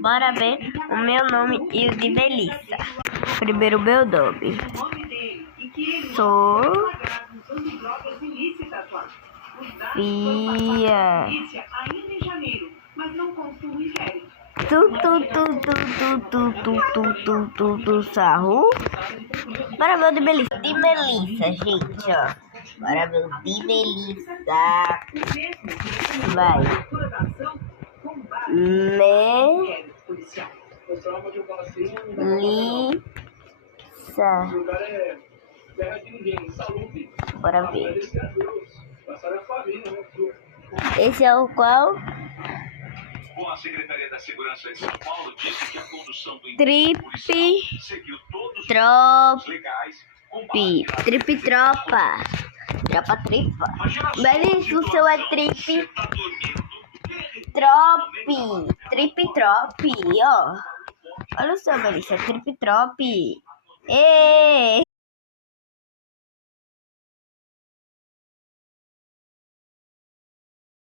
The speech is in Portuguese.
Bora ver o meu nome e o de Melissa. Primeiro, meu nome. Sou Fia. Sarro. Bora ver o de Melissa. De Melissa, gente, ó. Bora ver o de Melissa. Vai. Melissa. Bora ver. Esse é o qual? A Secretaria da Segurança de São Paulo disse que a condução do Trip Tropa. Tropa Tripa. Mas isso, o seu é Trip Trop. Trip Trop, ó. Olha o seu, Melissa. Trip Trop. Ê!